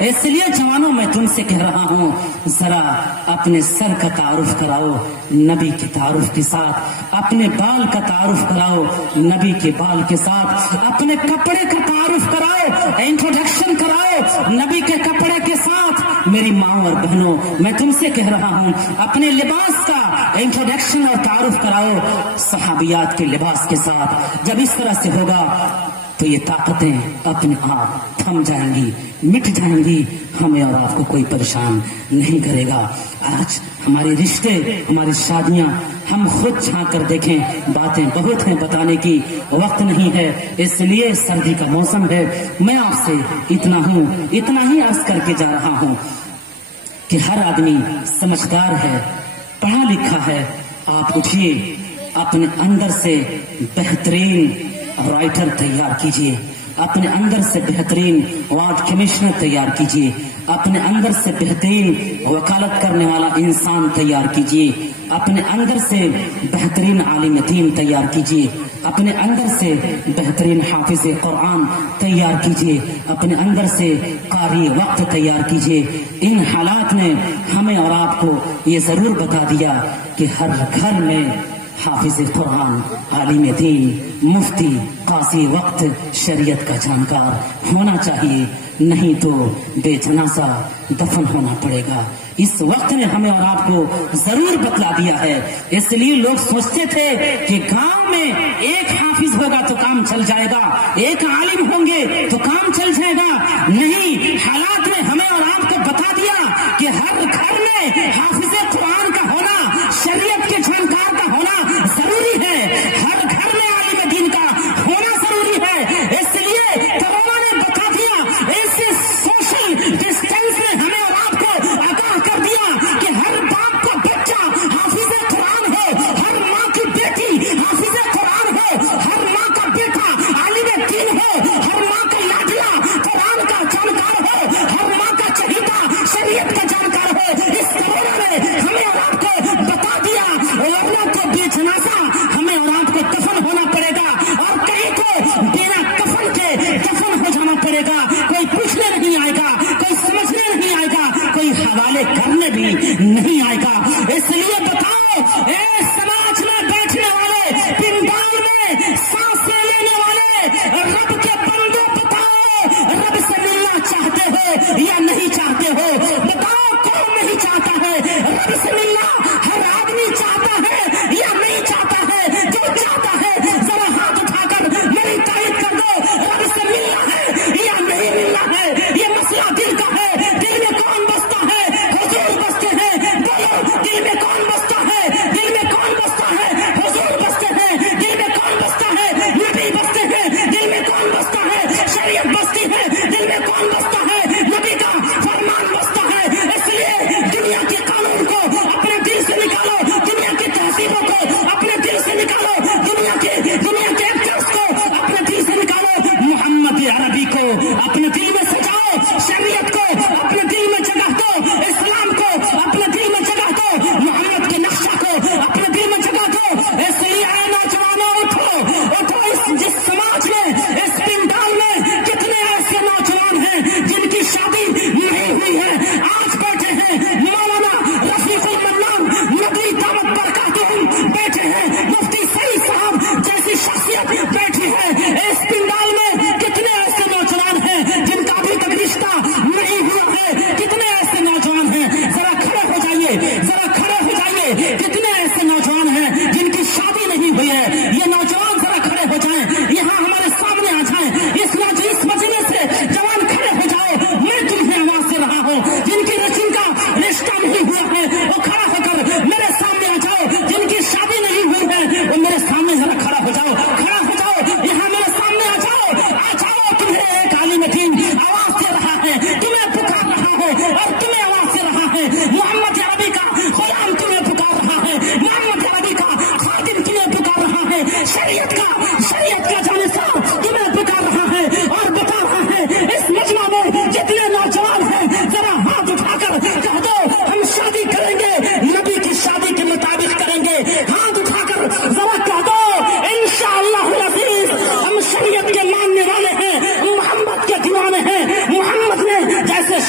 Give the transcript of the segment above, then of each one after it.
اس لیے جوانوں میں تم سے کہہ رہا ہوں ذرا اپنے سر کا تعارف کراؤ نبی کے تعارف کے ساتھ، اپنے بال کا تعارف کراؤ نبی کے بال کے ساتھ، اپنے کپڑے کا تعارف کراؤ، انٹروڈکشن کراؤ نبی کے کپڑے کے ساتھ۔ میری ماں اور بہنوں میں تم سے کہہ رہا ہوں اپنے لباس کا انٹروڈکشن اور تعارف کراؤ صحابیات کے لباس کے ساتھ۔ جب اس طرح سے ہوگا تو یہ طاقتیں اپنے آپ تھم جائیں گی، مٹ جائیں گی، ہمیں اور آپ کو کوئی پریشان نہیں کرے گا۔ آج ہمارے رشتے، ہماری شادیاں ہم خود جھانک کر دیکھیں، باتیں بہت ہیں بتانے کی، وقت نہیں ہے، اس لیے سردی کا موسم ہے۔ میں آپ سے اتنا ہی عرض کر کے جا رہا ہوں کہ ہر آدمی سمجھدار ہے، پڑھا لکھا ہے۔ آپ اٹھیے، اپنے اندر سے بہترین رائٹر تیار کیجیے، اپنے اندر سے بہترین وارڈ کمشنر تیار کیجیے، اپنے اندر سے بہترین وکالت کرنے والا انسان تیار کیجیے، اپنے اندر سے بہترین عالم دین تیار کیجیے، اپنے اندر سے بہترین حافظ قرآن تیار کیجیے، اپنے اندر سے قاری وقت تیار کیجیے۔ ان حالات نے ہمیں اور آپ کو یہ ضرور بتا دیا کہ ہر گھر میں حافظ قرآن، عالم دین، مفتی، قاضی وقت، شریعت کا جانکار ہونا چاہیے، نہیں تو بے جنازہ دفن ہونا پڑے گا۔ اس وقت نے ہمیں اور آپ کو ضرور بتلا دیا ہے۔ اس لیے لوگ سوچتے تھے کہ گاؤں میں ایک حافظ ہوگا تو کام چل جائے گا، ایک عالم ہوں گے تو کام چل جائے گا۔ نہیں، حالات نے ہمیں اور آپ کو بتا دیا کہ ہر گھر میں حافظ قرآن کا ہونا، شریعت کے جانکار کا ہونا ضروری ہے، ہر گھر میں عالم دین کا ہونا ضروری ہے۔ اس لیے کرونا نے بتا دیا، ایسے سوشل ڈسٹینس نے ہمیں اور آپ کو آگاہ کر دیا کہ ہر باپ کا بچہ حافظ قرآن ہو، ہر ماں کی بیٹی حافظ قرآن ہو، ہر ماں کا بیٹا عالم دین ہو، ہر ماں کا لاڈلا قرآن کا جانکار ہو، ہر ماں کا چہیتا شریعت کا جانکار ہو۔ اس کرونا نے ہمیں اور آپ کو بتا دیا، ورنہ تو بے جنازہ ہمیں اور آپ کو دفن ہونا پڑے گا، اور کہیں کو بنا کفن کے دفن ہو جانا پڑے گا۔ کوئی پوچھنے نہیں آئے گا، کوئی سمجھنے نہیں آئے گا، کوئی حوالے کرنے بھی نہیں آئے گا۔ اس لیے بتاؤ، اے سماج میں بیٹھنے والے، پنڈال میں سانسیں لینے والے رب کے بندوں، بتاؤ رب سے ملنا چاہتے ہو یا نہیں چاہتے ہو؟ بتاؤ کون نہیں چاہتا ہے رب سے ملنا؟ ہر آدمی چاہتا ہے یا نہیں چاہتا ہے؟ جو چاہتا ہے ذرا ہاتھ اٹھا کر میری تائید کر دو، رب سے ملنا ہے یا نہیں ملنا ہے؟ یہ مسئلہ دل کا ہے، دل میں کون بستا ہے؟ حضور بستے ہیں، بولو دل میں کون بستا ہے؟ دل میں کون بستا ہے؟ حضور بستے ہیں، دل میں کون بستا ہے؟ نبی بستے ہیں، دل میں کون بستا ہے؟ شریعت بستی ہے، دل میں کون بستا ہے؟ نبی کا فرمان بستا ہے۔ اس لیے دنیا کے قانون کو اپنے دل سے نکالو، دنیا کی تہذیبوں کو اپنے دل سے نکالو، دنیا کے ایکٹرس کو اپنے دل سے نکالو، محمد عربی کو اپنے دل میں سجاؤ، شریعت کو اپنے دل میں جگہ دو، اسلام کو اپنے دل میں جگہ دو، محمد کے نقشہ کو اپنے دل میں جگہ دو۔ اس لیے اے نوجوانوں، اٹھو، جس سماج میں، اس پنڈال میں کتنے ایسے نوجوان ہیں جن کی شادی نہیں ہوئی ہے، آج بیٹھے ہیں، مولانا رفیق المنان ندوی دعوت برکاتہم بیٹھے ہیں، مفتی سعید صاحب جیسی شخصیت بیٹھی ہے۔ اس پنڈال میں کتنے ایسے نوجوان ہیں جن کا ابھی تک رشتہ نہیں ہوا ہے؟ کتنے ایسے نوجوان ہیں؟ ذرا کھڑے ہو جائیے، ذرا کھڑے ہو جائیے۔ کتنے ایسے نوجوان ہیں جن کی شادی نہیں ہوئی ہے؟ یہ نوجوان ذرا کھڑے ہو جائیں، یہاں ہمارے سامنے آ جائیں، اس مجلس سے جوان کھڑے ہو جاؤ، میں تمہیں آواز دے رہا ہوں۔ جن کا رشتہ نہیں ہوا ہے وہ کھڑا ہو کر میرے سامنے آ جاؤ، جن کی شادی نہیں ہوئی ہے وہ میرے سامنے ذرا کھڑا ہو جاؤ، کھڑا ہو جاؤ، یہاں میرے سامنے آ جاؤ، تمہیں ایک عالم دین آواز دے رہا ہے، تمہیں پکار رہا ہے اور تمہیں آواز دے رہا ہے۔ محمد عربی کا غلام تمہیں پکار رہا ہے، محمد عربی کا خادم تمہیں پکار رہا ہے، شریعت کا جانشار تمہیں پکار رہا ہے اور بتا رہا ہے۔ اس مجمع میں جتنے نوجوان ہیں ذرا ہاتھ اٹھا کر کہہ دو ہم شادی کریں گے، نبی کی شادی کے مطابق کریں گے۔ ہاتھ اٹھا کر ذرا کہہ دو انشاءاللہ العزیز ہم شریعت کے ماننے والے ہیں، محمد کے دیوانے ہیں۔ محمد نے جیسے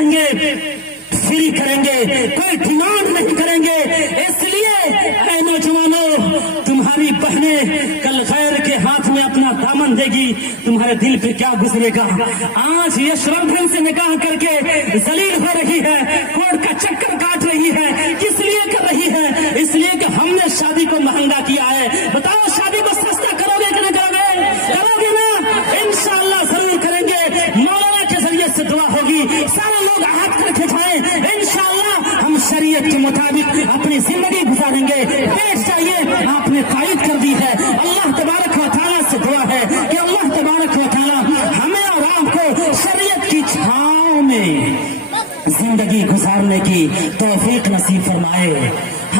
کریں گے، فری کریں گے، کوئی ڈیمانڈ نہیں کریں گے۔ اس لیے اے نوجوانوں، تمہاری بہنیں کل غیر کے ہاتھ میں اپنا دامن دے گی، تمہارے دل پہ کیا گزرے گا؟ آج یہ شرمبھن سے نکاح کر کے ذلیل ہو رہی ہے، کورٹ کا چکر کاٹ رہی ہے، کس لیے کر رہی ہے؟ اس لیے کہ ہم نے شادی کو مہنگا کیا ہے۔ بتاؤ شادی کو سستا کرو گے کہ نہ کرو گے؟ کرو گے نا؟ انشاءاللہ ضرور کریں گے۔ مولانا کے ذریعے سے دعا ہوگی، سارے لوگ ہاتھ کر کے جائیں، انشاءاللہ ہم شریعت کے مطابق اپنی زندگی گزاریں گے۔ بیٹھ جائیے، آپ نے تائید کر دی ہے۔ اللہ تبارک و تعالیٰ سے دعا ہے کہ اللہ تبارک و تعالیٰ ہمیں اور آپ کو شریعت کی چھاؤں میں زندگی گزارنے کی توفیق نصیب فرمائے،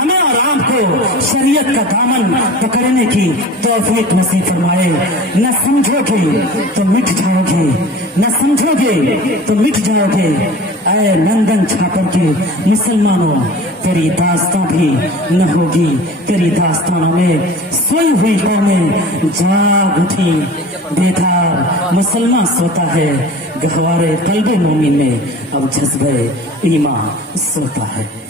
ہمیں اور آپ کو شریعت کا دامن پکڑنے کی توفیق نصیب فرمائے۔ نہ سمجھو گے تو مٹ جاؤ گے، نہ سمجھو گے تو مٹ جاؤ گے۔ اے لندن چھاپر کے مسلمانوں، تیری داستان بھی نہ ہوگی، تیری داستانوں میں سوئی ہوئی قومیں جاگ اٹھی۔ بیدار مسلمان سوتا ہے، گہوارے قلب مومن میں اب جذبہ ایمان سوتا ہے۔